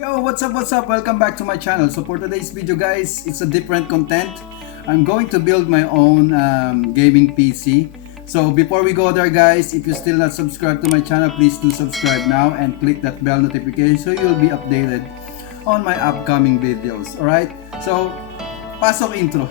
Yo, what's up, what's up? Welcome back to my channel. So for today's video guys, it's a different content. I'm going to build my own gaming PC. So before we go there guys, if you still not subscribed to my channel, please do subscribe now and click that bell notification so you'll be updated on my upcoming videos. Alright? So, pasok intro.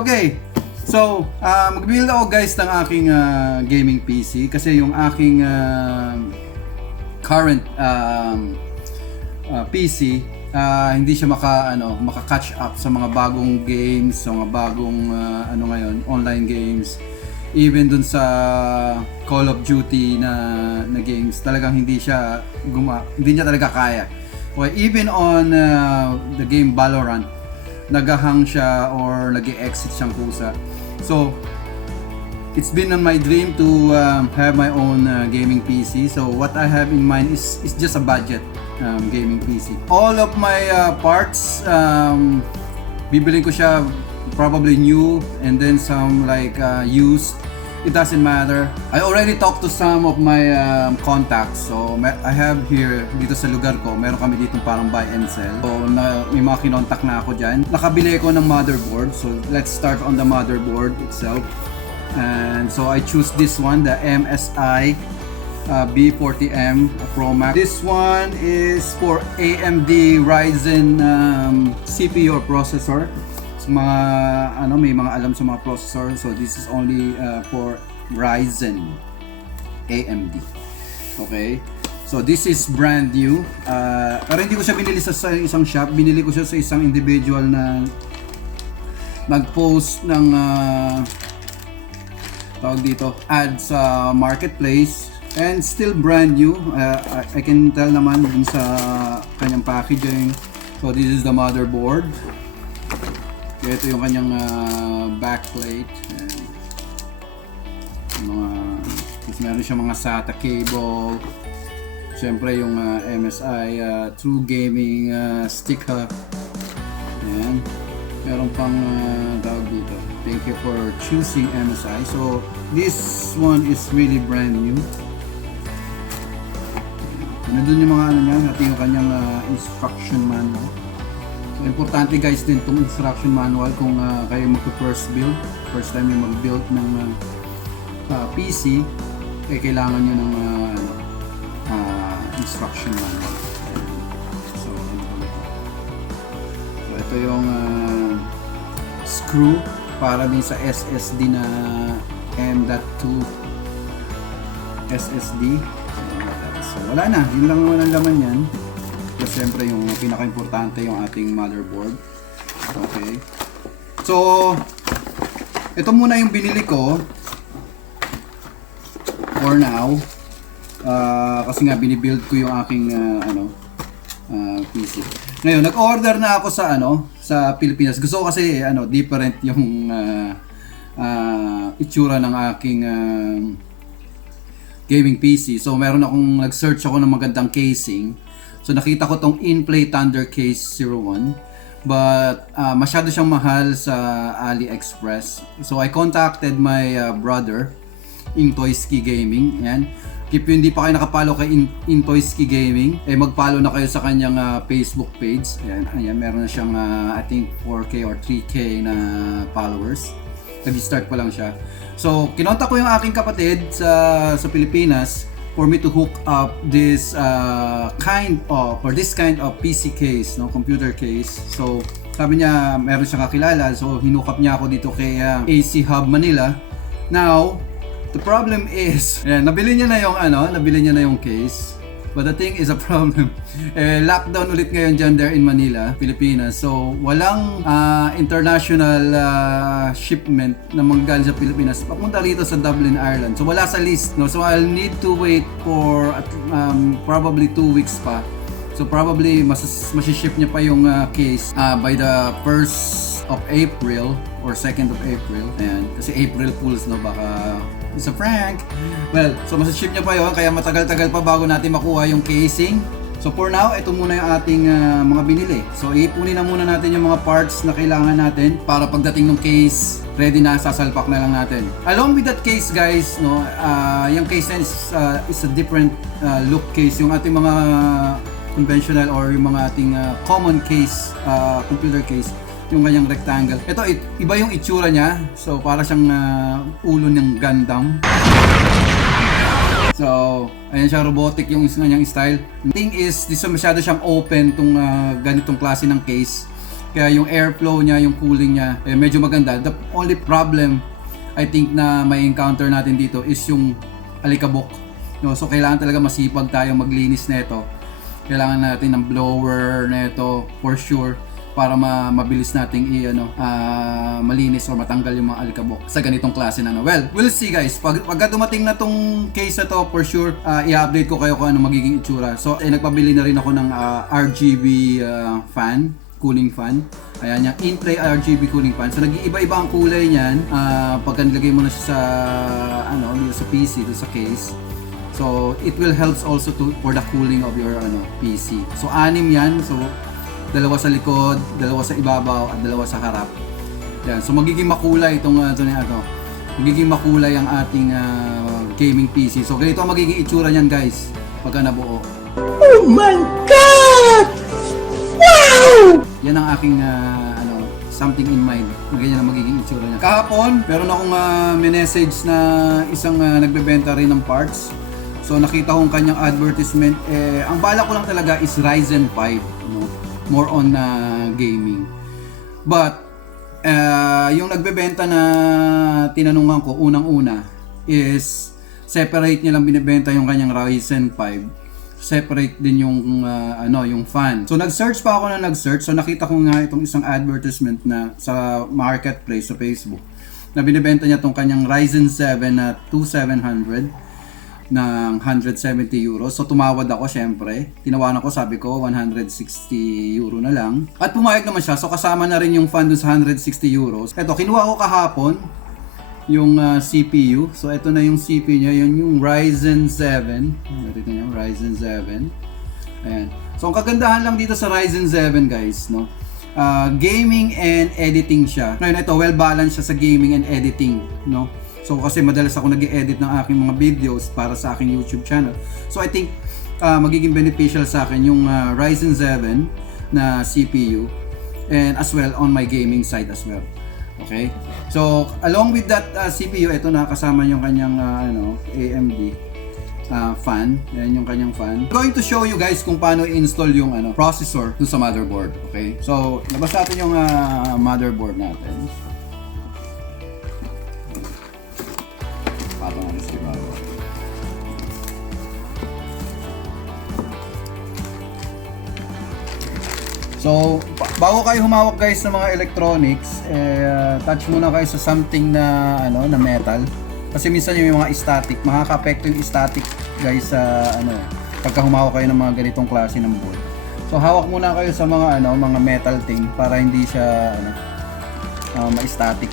Okay, so mag-build ako guys ng aking gaming PC kasi yung aking current PC hindi siya maka-catch up sa mga bagong games, sa mga bagong online games. Even dun sa Call of Duty na games, talagang hindi niya talaga kaya. Okay, even on the game Valorant, nagahang siya or nag-exit siyang kusa. So, it's been on my dream to have my own gaming PC. So, what I have in mind is just a budget gaming PC. All of my parts, bibilin ko siya probably new and then some like used. It doesn't matter. I already talked to some of my contacts. So, I have here, dito sa lugar ko, meron kami dito parang buy and sell. So, may mga kinontak na ako dyan. Nakabili ko ng motherboard. So, let's start on the motherboard itself. And so, I choose this one, the MSI B40M Pro Max. This one is for AMD Ryzen CPU or processor. So, may mga alam sa mga processor. So this is only for Ryzen AMD. Okay? So this is brand new. Pero hindi ko siya binili sa isang shop, binili ko siya sa isang individual na nag-post ng tawag dito, ad sa marketplace and still brand new. I can tell naman dun sa kanyang packaging. So this is the motherboard. Ito yung kanyang backplate. Meron siyang mga SATA cable. Siyempre yung MSI True Gaming stick hub. Ayan. Meron pang tawag dito. Thank you for choosing MSI. So this one is really brand new. Nandun yung mga natin yung kanyang instruction manual. So, importante guys din itong instruction manual kung kayo magpo-first build, first time yung mag-build ng PC, kailangan nyo ng instruction manual. So ito yung screw para din sa SSD na M.2 SSD. So wala na, yun lang naman ang laman yan. Kasi siyempre yung pinaka-importante yung ating motherboard. Okay. So, ito muna yung binili ko for now. Kasi nga binibuild ko yung aking PC. Ngayon, nag-order na ako sa Pilipinas. Gusto ko kasi different yung itsura ng aking gaming PC. So, meron akong nag-search ako ng magandang casing. So nakita ko tong Inplay Thunder Case 01, but masyado siyang mahal sa AliExpress. So I contacted my brother, Intoyski Gaming. Ayan. If hindi pa kayo nakapalo kay Intoyski Gaming, mag-follow na kayo sa kanyang Facebook page. Ayan, meron na siyang I think 4K or 3K na followers. Nag-start pa lang siya. So kinontak ko yung aking kapatid sa Pilipinas for me to hook up this kind of PC case, computer case. So sabi niya meron siyang kakilala, so hinukup niya ako dito kay AC Hub Manila. Now the problem is nabili niya na yung case, but the thing is a problem. Lockdown ulit ngayon dyan there in Manila, Pilipinas. So walang international shipment na manggaling sa Pilipinas papunta rito sa Dublin, Ireland. So wala sa list, no? So I'll need to wait for probably 2 weeks pa. So probably masiship niya pa yung case by the 1st of April or 2nd of April. Ayan, kasi April Fools, no, baka it's a prank. Well, so masaship niya pa yon, kaya matagal-tagal pa bago natin makuha yung casing. So for now, ito muna yung ating mga binili. So ipunin na muna natin yung mga parts na kailangan natin para pagdating ng case, ready na, sasalpak na lang natin. Along with that case guys, no, yung case na is a different look case. Yung ating mga conventional or yung mga ating common case, computer case, yung kanyang rectangle. Ito, iba yung itsura niya. So para siyang ulo ng Gundam. So, ayan siya, robotic yung kanyang style. The thing is, di masyado siyang open tong ganitong klase ng case. Kaya yung airflow niya, yung cooling niya, medyo maganda. The only problem, I think na may encounter natin dito is yung alikabok. No? So, kailangan talaga masipag tayo maglinis nito. Kailangan natin ng blower nito for sure para mabilis nating malinis or matanggal yung mga alikabok sa ganitong klase na well, we'll see guys. Pagka dumating na tong case na to, for sure i-update ko kayo kung ano magiging itsura. So nagpabili na rin ako ng RGB fan, cooling fan. Ayan yung in-tray RGB cooling fan. So nag-iiba-iba ang kulay niyan pagka nilagay mo na siya sa dito sa PC, dito sa case. So it will helps also for the cooling of your PC. So 6 yan. So dalawa sa likod, dalawa sa ibabaw, at dalawa sa harap. Yan. So magiging makulay itong magiging makulay ang ating gaming PC. So ganito ang magiging itsura niyan guys pagka nabuo. Oh my God! Wow! Yan ang aking something in mind. Ganyan ang magiging itsura niya. Kahapon, meron akong message na isang nagbebenta rin ng parts. So nakita kong kanyang advertisement. Ang bala ko lang talaga is Ryzen 5. More on gaming. But yung nagbebenta na tinanungan ko unang-una is separate niya lang binebenta yung kanyang Ryzen 5. Separate din yung yung fan. So nag-search pa ako So nakita ko nga itong isang advertisement na sa marketplace sa Facebook na binebenta niya tong kanyang Ryzen 7 na 2700 ng 170 euros. So tumawad ako syempre. Tinawanan ko, sabi ko 160 euro na lang. At pumayag naman siya. So kasama na rin yung fan dun sa 160 euros. Ito, kinuha ko kahapon yung CPU. So ito na yung CPU niya. Yun yung Ryzen 7. Ito niya, Ryzen 7. Ayan. So ang kagandahan lang dito sa Ryzen 7 guys, no? Gaming and editing siya. Ngayon ito, well balanced siya sa gaming and editing, no? So kasi madalas ako nag-edit ng aking mga videos para sa aking YouTube channel. So I think magiging beneficial sa akin yung Ryzen 7 na CPU and as well on my gaming side as well. Okay? So along with that CPU, ito na kasama yung kanyang AMD fan. Yan yung kanyang fan. I'm going to show you guys kung paano i-install yung processor dun sa motherboard. Okay? So labas natin yung motherboard natin. So, bago kayo humawak guys ng mga electronics, touch muna kayo sa something na na metal. Kasi minsan yung mga static, makaka-apekto yung static guys sa pagka humawak kayo ng mga ganitong klase ng board. So, hawak muna kayo sa mga mga metal thing para hindi siya ma-static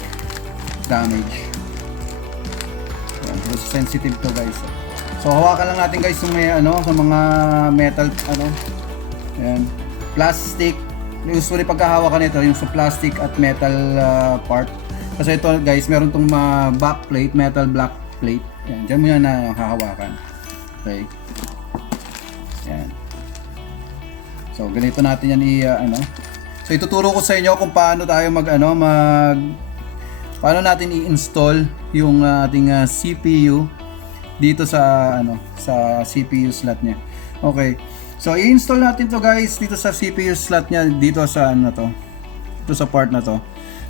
damage. Yan, so sensitive to guys. So, hawakan lang natin guys yung may sa mga metal Ayan. Plastic, usually pagkahawakan nito yung sa plastic at metal part. Kasi ito guys, meron tong back plate, metal black plate. Yan, dyan mo yan na hahawakan. Okay. Yan. So ganito natin yan So ituturo ko sa inyo kung paano tayo paano natin i-install yung ating CPU dito sa sa CPU slot niya. Okay. So i-install natin to guys dito sa CPU slot niya dito sa ito sa part na to.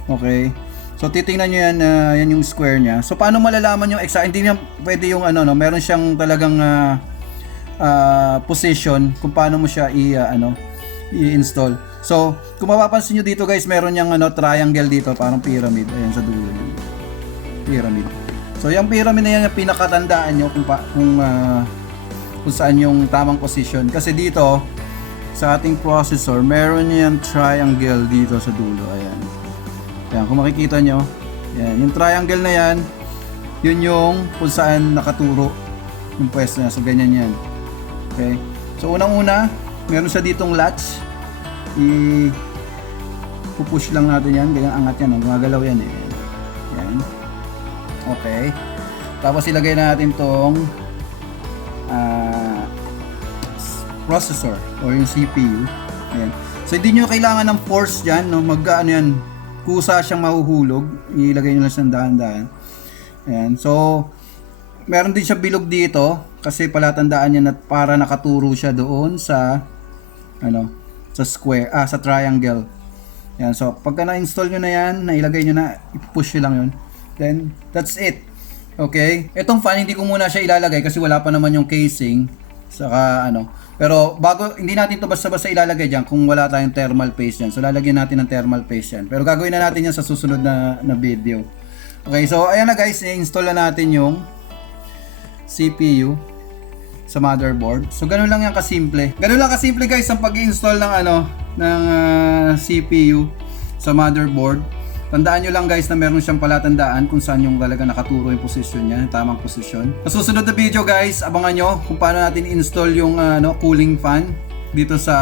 Okay. So titingnan niyo yan, yan yung square niya. So paano malalaman yung exact, hindi niya pwede yung meron siyang talagang position kung paano mo siya i-install. So kung mapapansin niyo dito guys, meron yang triangle dito, parang pyramid. Ayan sa dulo niya. Pyramid. So yung pyramid na yan yung pinakatandaan niyo kung saan yung tamang position. Kasi dito sa ating processor, meron yung triangle dito sa dulo. Ayan. Ayan, kung makikita nyo, ayan, yung triangle na yan, yun yung kung saan nakaturo yung pwesto niya. So ganyan yan. Okay. So unang-una, meron siya ditong latch. Pupush lang natin yan, ganyan angat yan, gumagalaw yan eh. Yan. Okay. Tapos ilagay natin tong processor or yung CPU. Ayan. So hindi nyo kailangan ng force dyan, no? Ano yan, kusa siyang mahuhulog. Ilagay nyo lang siyang dahan-dahan. Ayan. So meron din siya bilog dito kasi palatandaan niya na para nakaturo siya doon sa sa square, sa triangle. Yan, so pagka na-install nyo na yan, nailagay nyo na, i-push nyo lang yun. Then, that's it. Okay? Itong fan, hindi ko muna siya ilalagay kasi wala pa naman yung casing. Saka pero bago, hindi natin to basta-basta ilalagay dyan kung wala tayong thermal paste dyan. So lalagyan natin ng thermal paste yan. Pero gagawin na natin yan sa susunod na video. Okay, so ayan na guys, i-install na natin yung CPU sa motherboard. So ganun lang yan kasimple. Ganun lang kasimple guys ang pag-i-install ng CPU sa motherboard. Tandaan nyo lang guys na meron siyang palatandaan kung saan yung talaga nakaturo yung position niya, yung tamang posisyon. Sa susunod na video guys, abangan nyo kung paano natin i-install yung cooling fan dito sa,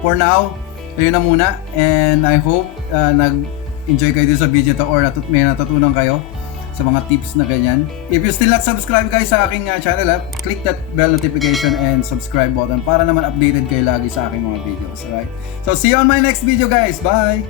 for now, ayun na muna. And I hope nag-enjoy kayo dito sa video to or may natutunan kayo sa mga tips na ganyan. If you still not subscribe guys sa aking channel, click that bell notification and subscribe button para naman updated kayo lagi sa aking mga videos. Alright? So see you on my next video guys. Bye!